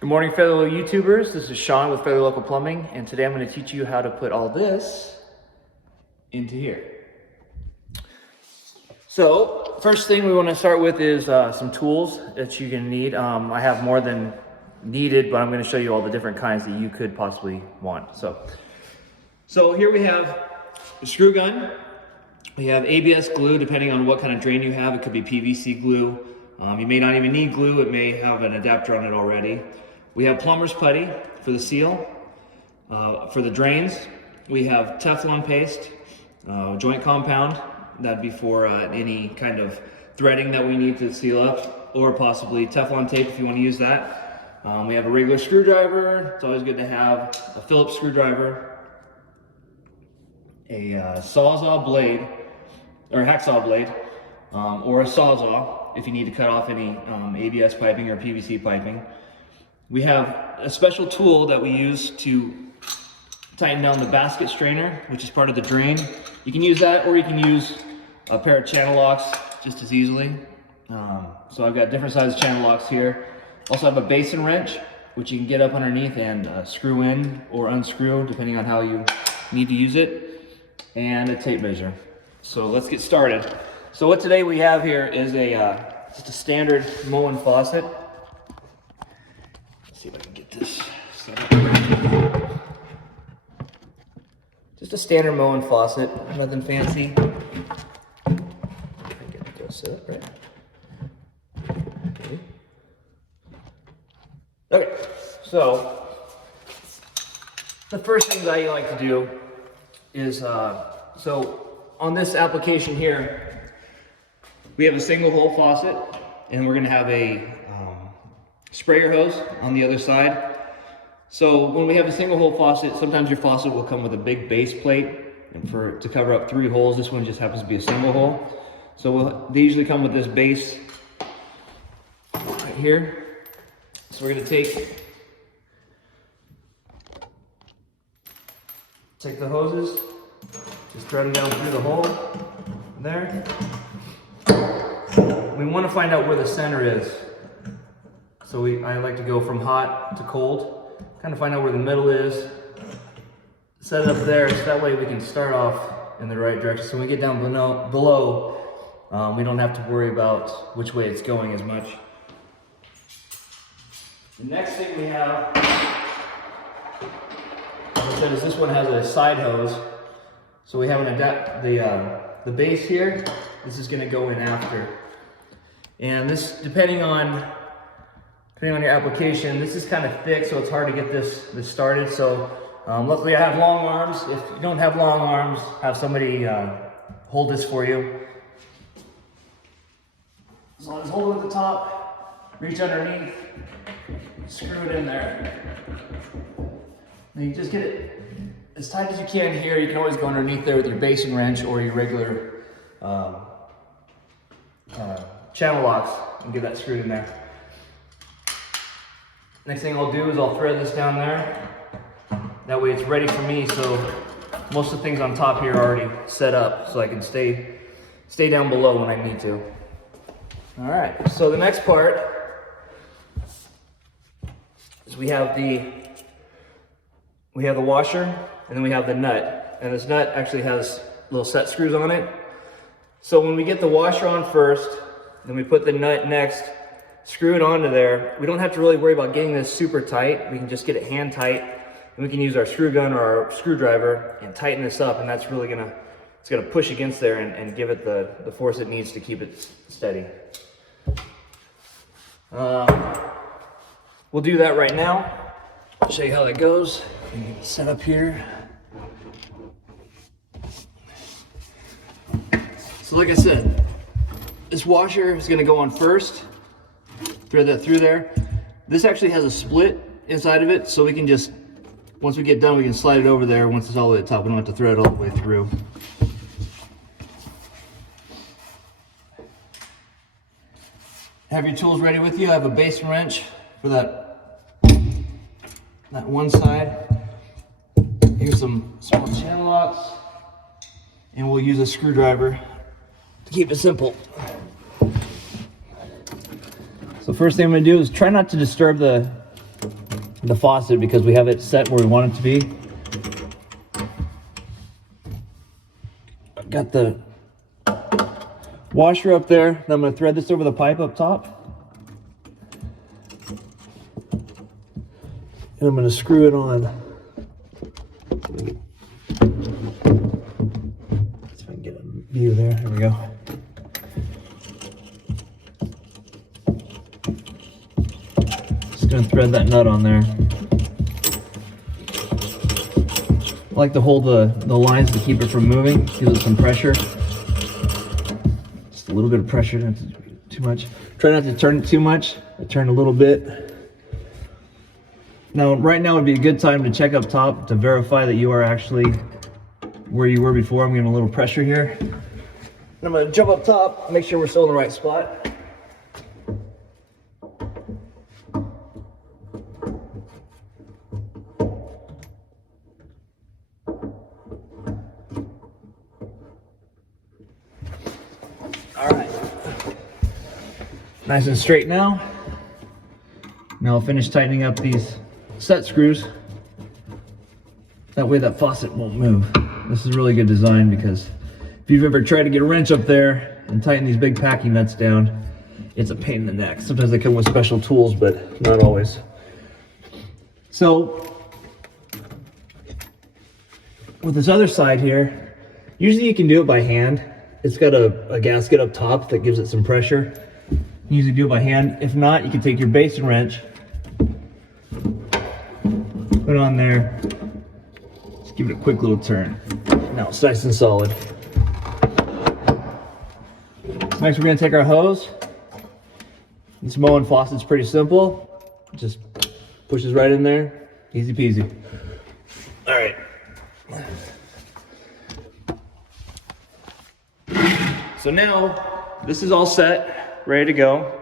Good morning, fellow YouTubers. This is Sean with Fairly Local Plumbing, and today I'm going to teach you how to put all this into here. So, first thing we want to start with is some tools that you're going to need. I have more than needed, but I'm going to show you all the different kinds that you could possibly want. So here we have a screw gun. We have ABS glue, depending on what kind of drain you have. It could be PVC glue. You may not even need glue. It may have an adapter on it already. We have plumber's putty for the seal. For the drains, we have Teflon paste, joint compound. That'd be for any kind of threading that we need to seal up, or possibly Teflon tape if you want to use that. We have a regular screwdriver. It's always good to have a Phillips screwdriver, a sawzall blade, or a hacksaw blade, or a sawzall if you need to cut off any ABS piping or PVC piping. We have a special tool that we use to tighten down the basket strainer, which is part of the drain. You can use that, or you can use a pair of channel locks just as easily. So I've got different size channel locks here. Also have a basin wrench, which you can get up underneath and screw in or unscrew, depending on how you need to use it, and a tape measure. So let's get started. So what today we have here is just a standard Moen faucet. Let's see if I can get this set up. Just a standard Moen faucet, nothing fancy. I get this set up right. Okay, so the first thing that I like to do is, so on this application here, we have a single hole faucet, and we're gonna have a sprayer hose on the other side. So when we have a single hole faucet, sometimes your faucet will come with a big base plate, and to cover up 3 holes. This one just happens to be a single hole. So they usually come with this base right here. So we're gonna take the hoses, just thread them down through the hole there. We want to find out where the center is. So I like to go from hot to cold, kind of find out where the middle is, set it up there, so that way we can start off in the right direction. So when we get down below, we don't have to worry about which way it's going as much. The next thing we have, as I said, is this one has a side hose. So we have the base here. This is going to go in after. And this, depending on your application, this is kind of thick, so it's hard to get this started. So luckily I have long arms. If you don't have long arms, have somebody hold this for you. So just hold it at the top, reach underneath, screw it in there. And you just get it as tight as you can here. You can always go underneath there with your basin wrench or your regular channel locks and get that screwed in there. Next thing I'll do is I'll thread this down there. That way it's ready for me, so most of the things on top here are already set up, so I can stay down below when I need to. All right, so the next part is we have the washer, and then we have the nut. And this nut actually has little set screws on it. So when we get the washer on first, then we put the nut next, screw it onto there. We don't have to really worry about getting this super tight. We can just get it hand tight, and we can use our screw gun or our screwdriver and tighten this up, and that's really it's gonna push against there and give it the force it needs to keep it steady. We'll do that right now. I'll show you how that goes. Set up here. So like I said, this washer is going to go on first. Thread that through there. This actually has a split inside of it, so we can just, once we get done, we can slide it over there. Once it's all the way to the top, we don't have to thread it all the way through. Have your tools ready with you. I have a basin wrench for that one side. Here's some small channel locks, and we'll use a screwdriver to keep it simple. So first thing I'm going to do is try not to disturb the the faucet because we have it set where we want it to be. Got the washer up there. Then I'm going to thread this over the pipe up top. And I'm going to screw it on. Let's see if I can get a view there. There we go. Just going to thread that nut on there. I like to hold the lines to keep it from moving. Gives it some pressure. Just a little bit of pressure, not too much. Try not to turn it too much. I turn a little bit. Now, right now would be a good time to check up top to verify that you are actually where you were before. I'm getting a little pressure here. And I'm going to jump up top, make sure we're still in the right spot. All right. Nice and straight now. Now I'll finish tightening up these set screws. That way that faucet won't move. This is really good design because if you've ever tried to get a wrench up there and tighten these big packing nuts down, it's a pain in the neck. Sometimes they come with special tools, but not always. So with this other side here, usually you can do it by hand. It's got a gasket up top that gives it some pressure. You usually do it by hand. If not, you can take your basin wrench, put it on there, just give it a quick little turn. Now it's nice and solid. Next we're going to take our hose. This Moen faucet's pretty simple. Just pushes right in there. Easy peasy. All right. So now this is all set, ready to go.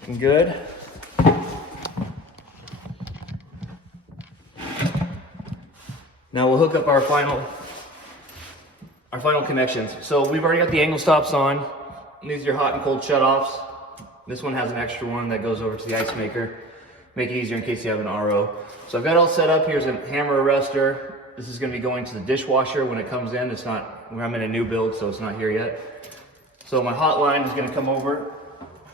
Looking good. Now we'll hook up our final connections. So we've already got the angle stops on. These are your hot and cold shutoffs. This one has an extra one that goes over to the ice maker. Make it easier in case you have an RO. So I've got it all set up. Here's a hammer arrestor. This is going to be going to the dishwasher when it comes in. It's not, I'm in a new build, so it's not here yet. So my hot line is going to come over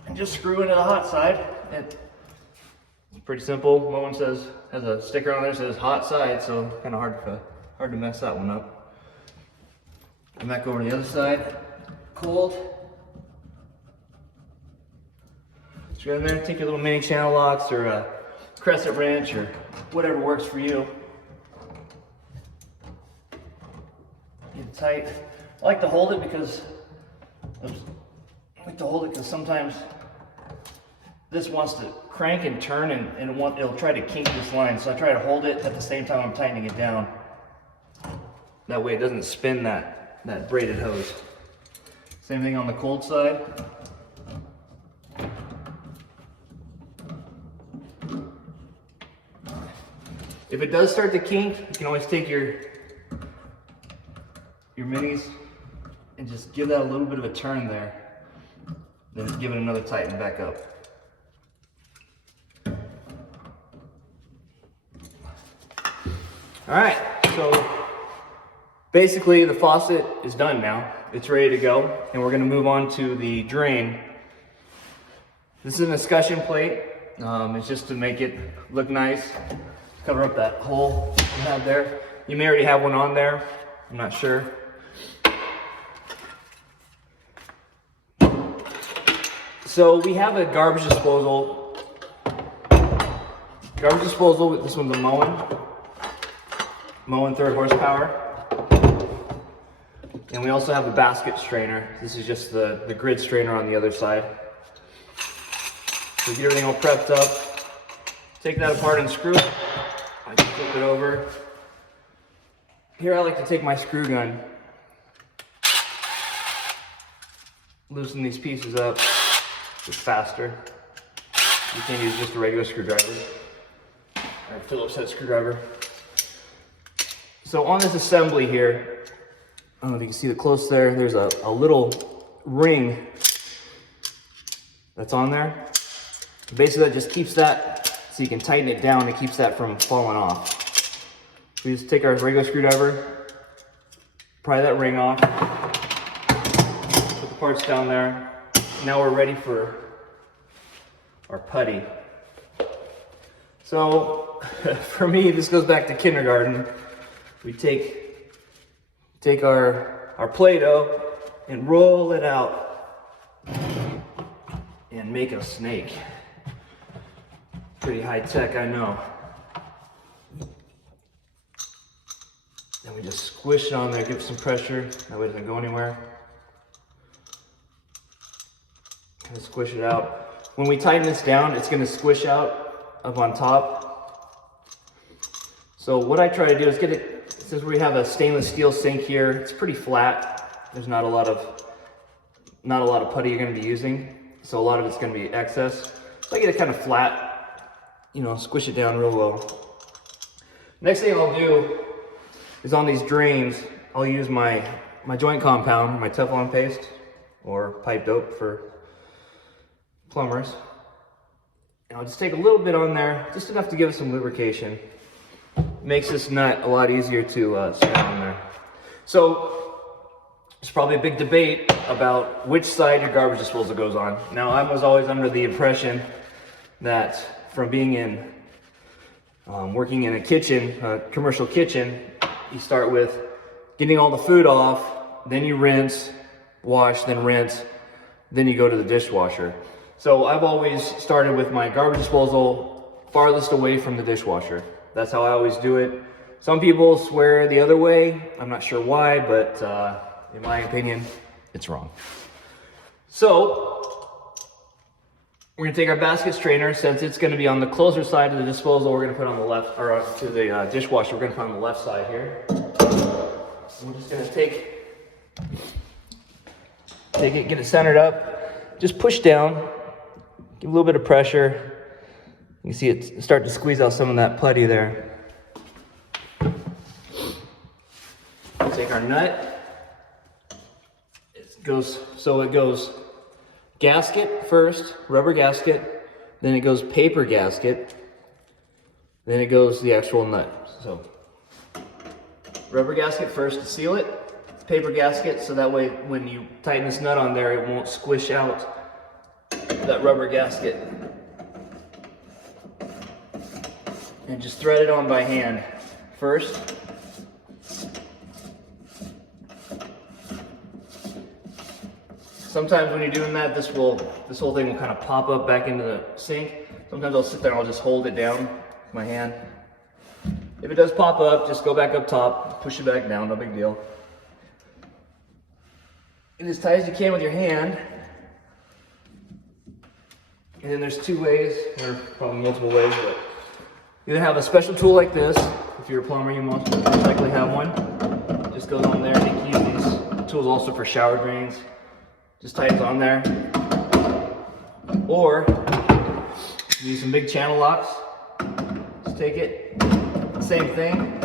and just screw into the hot side. It's pretty simple. Moen says, has a sticker on there that says hot side, so kind of hard to mess that one up. Come back over to the other side, cold. Screw in there, take your little mini channel locks or a crescent wrench or whatever works for you. Get it tight. I like to hold it because sometimes this wants to crank and turn and it'll try to kink this line. So I try to hold it at the same time I'm tightening it down. That way it doesn't spin that braided hose. Same thing on the cold side. If it does start to kink, you can always take your minis and just give that a little bit of a turn there. Then just give it another tighten back up. All right, so basically the faucet is done now. It's ready to go, and we're gonna move on to the drain. This is an escutcheon plate. It's just to make it look nice. Cover up that hole you have there. You may already have one on there, I'm not sure. So we have a garbage disposal. This one's a Moen 3rd horsepower. And we also have a basket strainer. This is just the grid strainer on the other side. So get everything all prepped up. Take that apart and screw it. I can flip it over. Here I like to take my screw gun, loosen these pieces up. It's faster. You can use just a regular screwdriver or a Phillips head screwdriver. So on this assembly here, I don't know if you can see the close there, there's a little ring that's on there. Basically, that just keeps that, so you can tighten it down, it keeps that from falling off. We just take our regular screwdriver, pry that ring off, put the parts down there. Now we're ready for our putty. So for me, this goes back to kindergarten. We take our Play-Doh and roll it out and make a snake. Pretty high tech, I know. Then we just squish it on there, give it some pressure. That way it doesn't go anywhere. Kind of squish it out. When we tighten this down, it's going to squish out up on top. So what I try to do is get it, since we have a stainless steel sink here, it's pretty flat. There's not a lot of putty you're going to be using, so a lot of it's going to be excess. So I get it kind of flat, you know, squish it down real well. Next thing I'll do is on these drains, I'll use my joint compound, my Teflon paste, or pipe dope for plumbers. And I'll just take a little bit on there, just enough to give it some lubrication. Makes this nut a lot easier to spin on there. So there's probably a big debate about which side your garbage disposal goes on. Now, I was always under the impression that from being in, working in a kitchen, a commercial kitchen, you start with getting all the food off, then you rinse, wash, then rinse, then you go to the dishwasher. So I've always started with my garbage disposal farthest away from the dishwasher. That's how I always do it. Some people swear the other way. I'm not sure why, but in my opinion, it's wrong. So we're gonna take our basket strainer, since it's gonna be on the closer side of the disposal, we're gonna put on the left, or to the dishwasher, we're gonna put on the left side here. We're just gonna take it, get it centered up, just push down, give a little bit of pressure. You can see it start to squeeze out some of that putty there. Take our nut. It goes gasket first, rubber gasket, then it goes paper gasket, then it goes the actual nut. So rubber gasket first to seal it, paper gasket, so that way when you tighten this nut on there, it won't squish out that rubber gasket. And just thread it on by hand first. Sometimes when you're doing that, this whole thing will kind of pop up back into the sink. Sometimes I'll sit there and I'll just hold it down with my hand. If it does pop up, just go back up top, push it back down, no big deal. And as tight as you can with your hand. And then there's two ways, or probably multiple ways, but either have a special tool like this. If you're a plumber, you most likely have one. Just goes on there. You can use these tools also for shower drains. Just tightens on there. Or use some big channel locks. Just take it, same thing.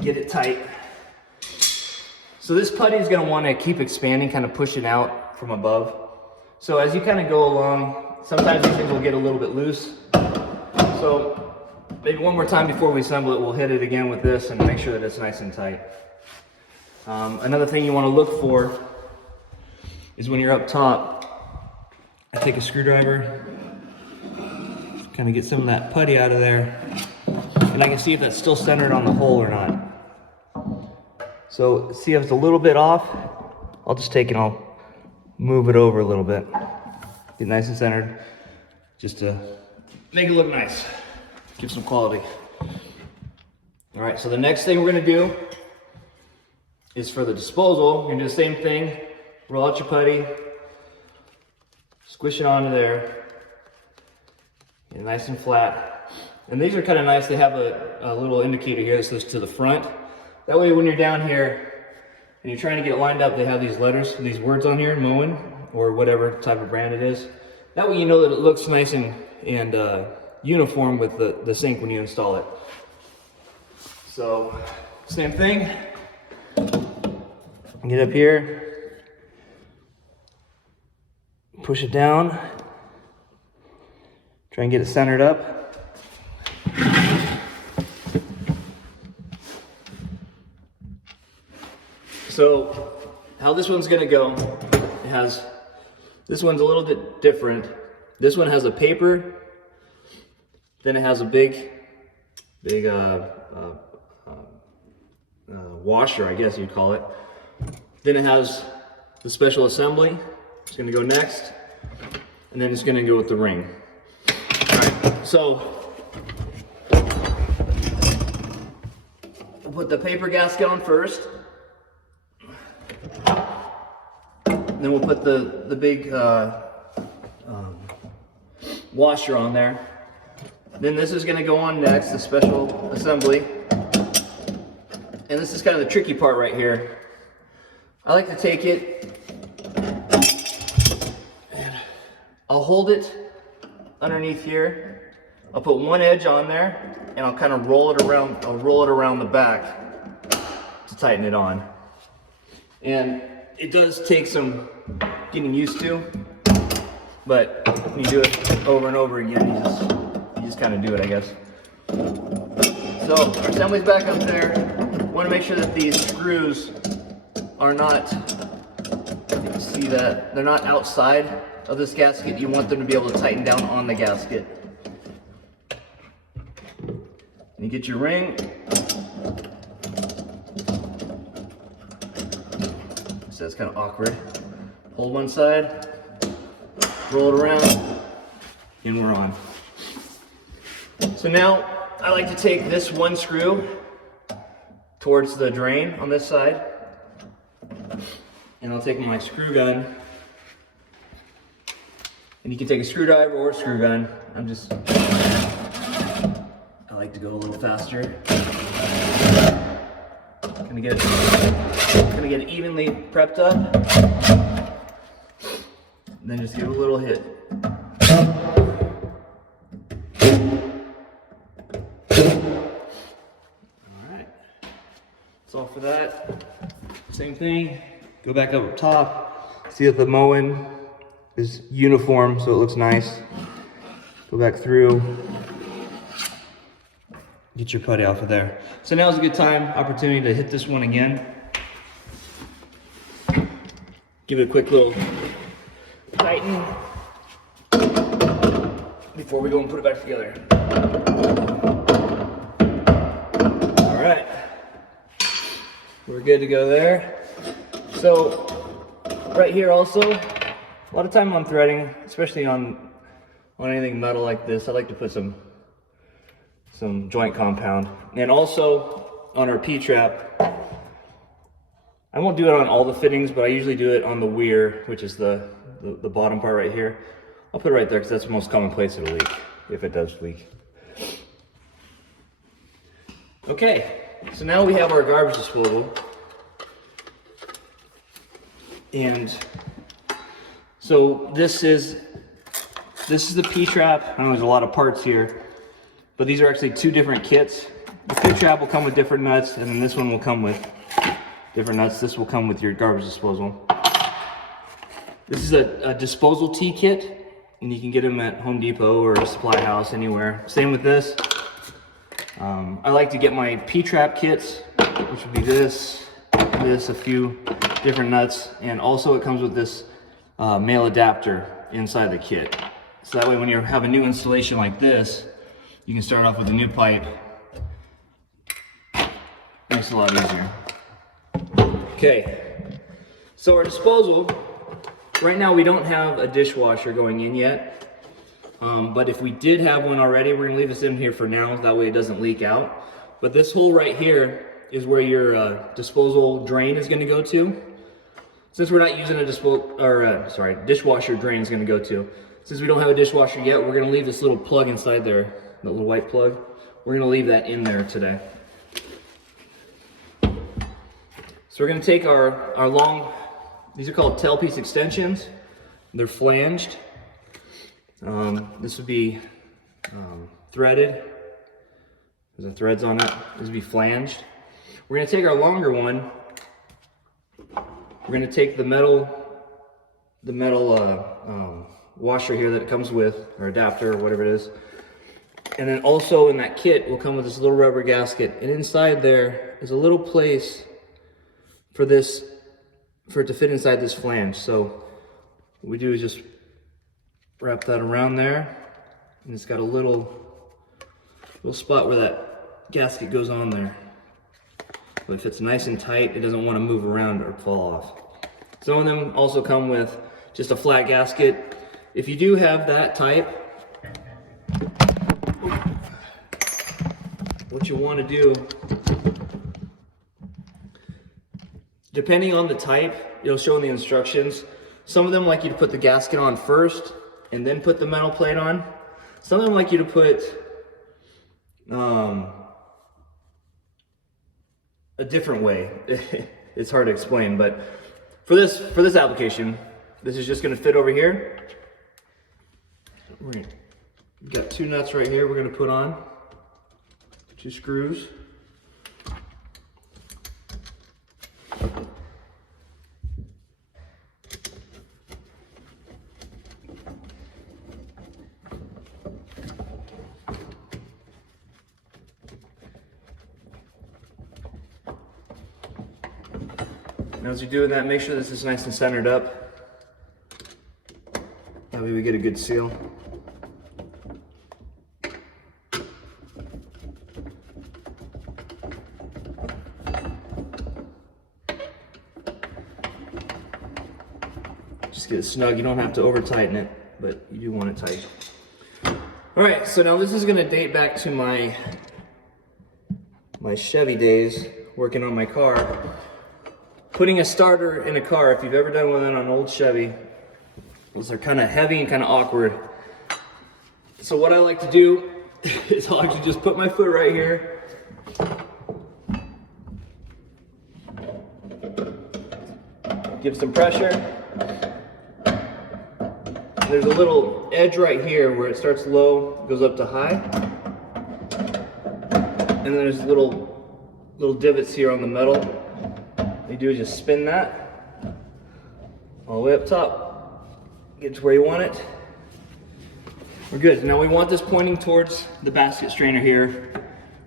Get it tight. So this putty is going to want to keep expanding, kind of pushing out from above. So as you kind of go along, sometimes these things will get a little bit loose. So maybe one more time before we assemble it, we'll hit it again with this and make sure that it's nice and tight. Another thing you want to look for is when you're up top, I take a screwdriver, kind of get some of that putty out of there, and I can see if that's still centered on the hole or not. So see if it's a little bit off, I'll just take and I'll move it over a little bit. Get nice and centered, just to make it look nice. Give some quality. All right, so the next thing we're gonna do is for the disposal. We're gonna do the same thing. Roll out your putty, squish it onto there, get it nice and flat. And these are kind of nice. They have a little indicator here that says to the front. That way when you're down here and you're trying to get it lined up, they have these letters, these words on here, Moen, or whatever type of brand it is. That way you know that it looks nice and uniform with the sink when you install it. So, same thing. Get up here, push it down. Try and get it centered up. So how this one's gonna go, it has, this one's a little bit different. This one has a paper, then it has a big washer, I guess you'd call it. Then it has the special assembly. It's gonna go next, and then it's gonna go with the ring. All right, so we'll put the paper gasket on first. Then we'll put the big washer on there. Then this is gonna go on next, the special assembly. And this is kind of the tricky part right here. I like to take it and I'll hold it underneath here. I'll put one edge on there and I'll kind of roll it around. I'll roll it around the back to tighten it on. And it does take some getting used to, but when you do it over and over again, you just kind of do it, I guess. So our assembly's back up there. Want to make sure that these screws are not, you can see that, they're not outside of this gasket. You want them to be able to tighten down on the gasket. And you get your ring. So it's kind of awkward. Hold one side, roll it around, and we're on. So now I like to take this one screw towards the drain on this side, and I'll take my screw gun, and you can take a screwdriver or a screw gun. I like to go a little faster. Gonna get it evenly prepped up, and then just give it a little hit. That's all for that. Same thing, go back up top. See that the Moen is uniform, so it looks nice. Go back through, get your putty off of there. So now's a good opportunity to hit this one again. Give it a quick little tighten before we go and put it back together. All right. We're good to go there. So right here also, a lot of time on threading, especially on anything metal like this, I like to put some joint compound. And also on our P-trap, I won't do it on all the fittings, but I usually do it on the weir, which is the bottom part right here. I'll put it right there because that's the most common place it'll leak, if it does leak. Okay. So now we have our garbage disposal, and so this is the P-trap. I know there's a lot of parts here, but these are actually two different kits. The P-trap will come with different nuts, and then this one will come with different nuts. This will come with your garbage disposal. This is a disposal T-kit, and you can get them at Home Depot or a supply house, anywhere. Same with this. I like to get my P-trap kits, which would be this, a few different nuts, and also it comes with this male adapter inside the kit. So that way when you have a new installation like this, you can start off with a new pipe. Makes it a lot easier. Okay, so our disposal, right now we don't have a dishwasher going in yet. But if we did have one already, we're gonna leave this in here for now, that way it doesn't leak out. But this hole right here is where your disposal drain is gonna go to. Since we're not using a dishwasher drain is gonna go to. Since we don't have a dishwasher yet, we're gonna leave this little plug inside there, the little white plug. We're gonna leave that in there today. So we're gonna take our long, these are called tailpiece extensions. They're flanged. This would be threaded. There's threads on it. This would be flanged. We're going to take our longer one. We're going to take the metal metal washer here that it comes with, or adapter, or whatever it is. And then also in that kit will come with this little rubber gasket, and inside there is a little place for it to fit inside this flange. So what we do is just wrap that around there, and it's got a little spot where that gasket goes on there. So it fits nice and tight. It doesn't want to move around or fall off. Some of them also come with just a flat gasket. If you do have that type, what you want to do, depending on the type, it'll show in the instructions. Some of them like you to put the gasket on first and then put the metal plate on. Some of them like you to put a different way. It's hard to explain, but for this application, this is just going to fit over here. We've got 2 nuts right here we're going to put on, 2 screws. And as you're doing that, make sure this is nice and centered up. That way we get a good seal. Just get it snug. You don't have to over tighten it, but you do want it tight. All right, so now this is gonna date back to my Chevy days working on my car. Putting a starter in a car, if you've ever done one on an old Chevy, those are kind of heavy and kind of awkward. So what I like to do is I'll actually just put my foot right here. Give some pressure. There's a little edge right here where it starts low, goes up to high. And then there's little divots here on the metal. What you do is just spin that all the way up top. Get to where you want it. We're good. Now we want this pointing towards the basket strainer here,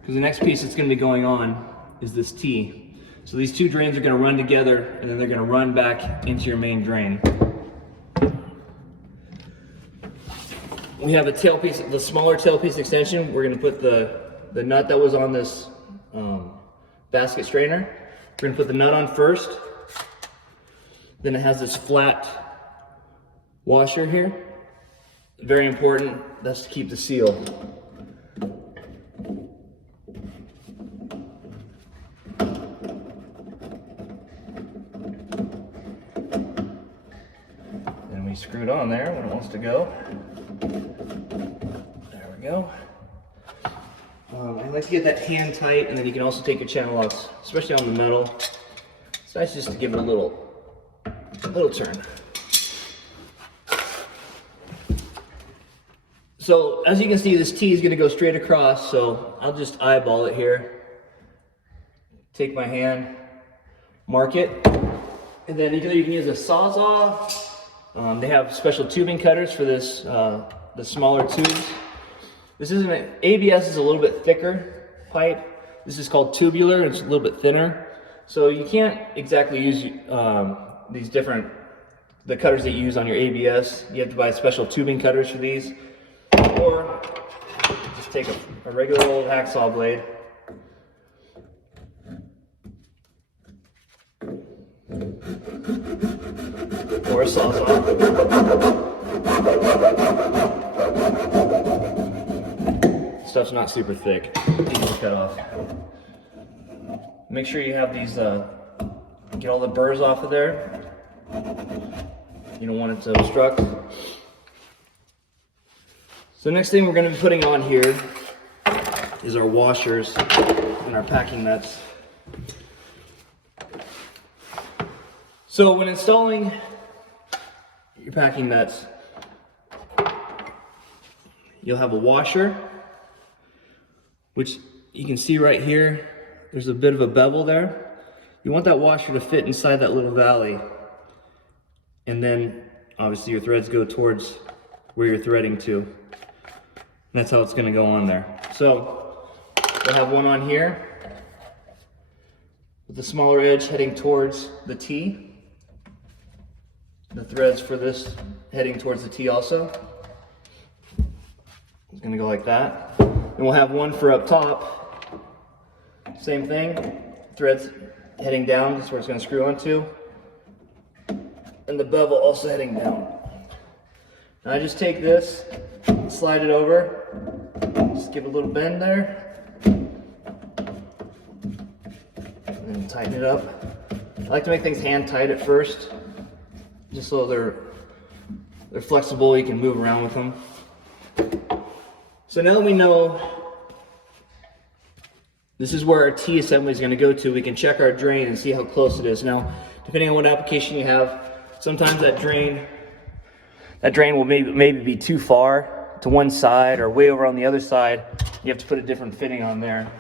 because the next piece that's going to be going on is this T. So these 2 drains are going to run together, and then they're going to run back into your main drain. We have a tailpiece, the smaller tailpiece extension. We're going to put the nut that was on this basket strainer. We're going to put the nut on first. Then it has this flat washer here. Very important. That's to keep the seal. Then we screw it on there when it wants to go. There we go. I like to get that hand tight, and then you can also take your channel locks, especially on the metal. It's nice just to give it a little turn. So as you can see, this T is going to go straight across, so I'll just eyeball it here. Take my hand, mark it, and then either you can use a Sawzall. They have special tubing cutters for this, the smaller tubes. This isn't ABS is a little bit thicker pipe. This is called tubular. It's a little bit thinner. So you can't exactly use the cutters that you use on your ABS. You have to buy special tubing cutters for these. Or just take a regular old hacksaw blade. Or a Sawzall. Stuff's not super thick, easy to cut off. Make sure you have these, get all the burrs off of there. You don't want it to obstruct. So next thing we're going to be putting on here is our washers and our packing nuts. So when installing your packing nuts, you'll have a washer, which you can see right here, there's a bit of a bevel there. You want that washer to fit inside that little valley. And then obviously your threads go towards where you're threading to. And that's how it's going to go on there. So we'll have one on here with the smaller edge heading towards the T. The threads for this heading towards the T also. It's going to go like that. And we'll have one for up top. Same thing. Threads heading down, that's where it's going to screw onto. And the bevel also heading down. Now I just take this, slide it over, just give it a little bend there, and then tighten it up. I like to make things hand tight at first, just so they're flexible, you can move around with them. So now that we know this is where our T assembly is going to go to, we can check our drain and see how close it is. Now, depending on what application you have, sometimes that drain will maybe be too far to one side or way over on the other side. You have to put a different fitting on there.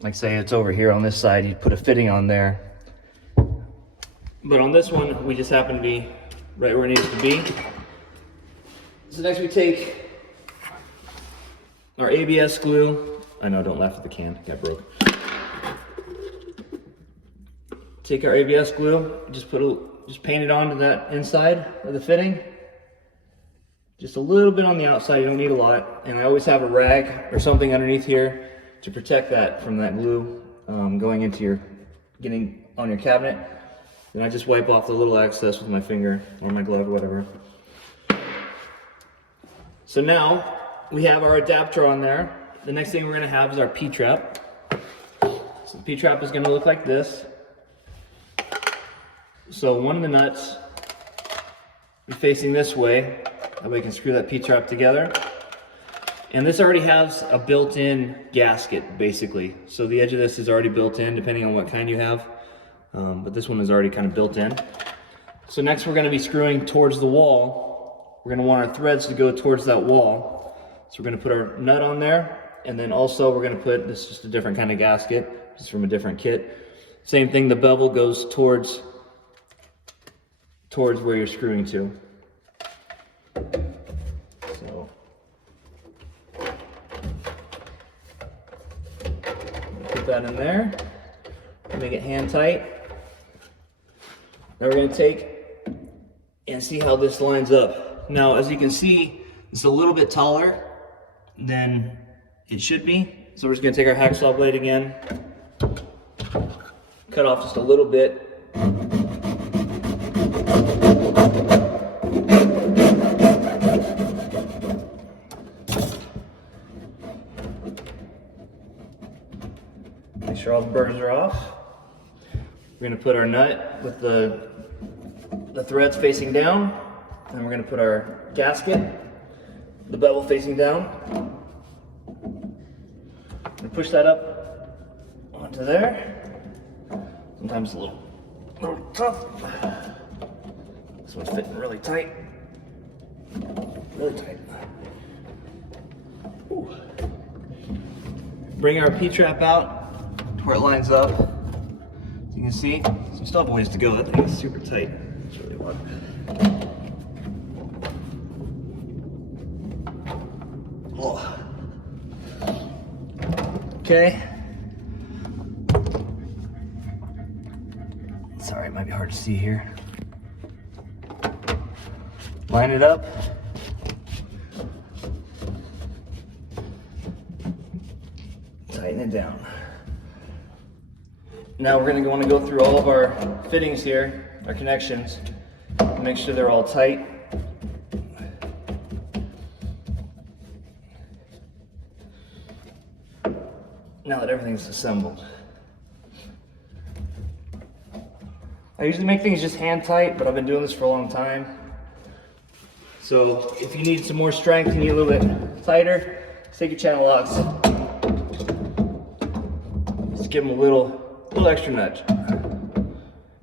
Like say it's over here on this side, you put a fitting on there. But on this one, we just happen to be right where it needs to be. So next we take our ABS glue. I know, don't laugh at the can, it got broke. Take our ABS glue, just paint it onto that inside of the fitting. Just a little bit on the outside, you don't need a lot. And I always have a rag or something underneath here to protect that from that glue going into getting on your cabinet. And I just wipe off the little excess with my finger or my glove or whatever. So now we have our adapter on there. The next thing we're going to have is our P-trap. So the P-trap is going to look like this. So one of the nuts is facing this way. That way we can screw that P-trap together. And this already has a built-in gasket, basically. So the edge of this is already built in, depending on what kind you have. But this one is already kind of built in. So next we're going to be screwing towards the wall. We're going to want our threads to go towards that wall. So we're going to put our nut on there. And then also we're going to put, this is just a different kind of gasket, just from a different kit. Same thing, the bevel goes towards where you're screwing to. So put that in there, make it hand tight. Now we're going to take and see how this lines up. Now as you can see, it's a little bit taller than it should be. So we're just going to take our hacksaw blade again, cut off just a little bit. Make sure all the burrs are off. We're going to put our nut with the threads facing down. Then we're going to put our gasket, the bevel facing down. And push that up onto there. Sometimes a little tough. This one's fitting really tight. Really tight. Ooh. Bring our P-trap out to where it lines up. As you can see, we still have a ways to go. That thing is super tight. It's really hard. Oh. Okay. Sorry, it might be hard to see here. Line it up. Tighten it down. Now we're going to want to go through all of our fittings here, our connections, and make sure they're all tight. Now that everything's assembled. I usually make things just hand tight, but I've been doing this for a long time. So if you need some more strength, you need a little bit tighter, take your channel locks. Just give them a little extra nudge,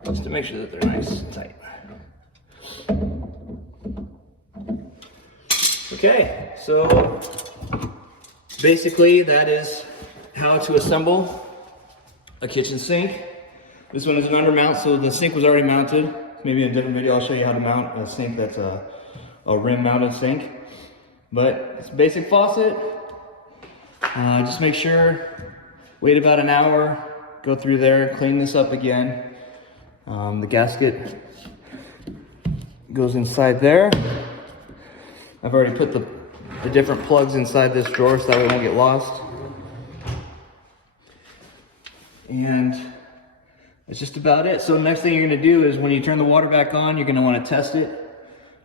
just to make sure that they're nice and tight. Okay, so basically that is how to assemble a kitchen sink. This one is an undermount, so the sink was already mounted. Maybe in a different video I'll show you how to mount a sink that's a rim mounted sink. But it's a basic faucet. Just make sure, wait about an hour, go through there, clean this up again. The gasket goes inside there. I've already put the different plugs inside this drawer so that way it won't get lost. And that's just about it. So the next thing you're gonna do is when you turn the water back on, you're gonna wanna test it.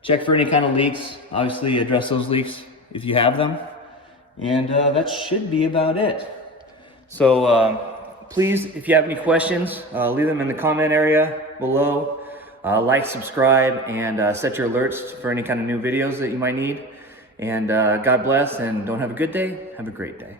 Check for any kind of leaks. Obviously address those leaks if you have them. And that should be about it. So please, if you have any questions, leave them in the comment area below. Like, subscribe, and set your alerts for any kind of new videos that you might need. And God bless, and don't have a good day, have a great day.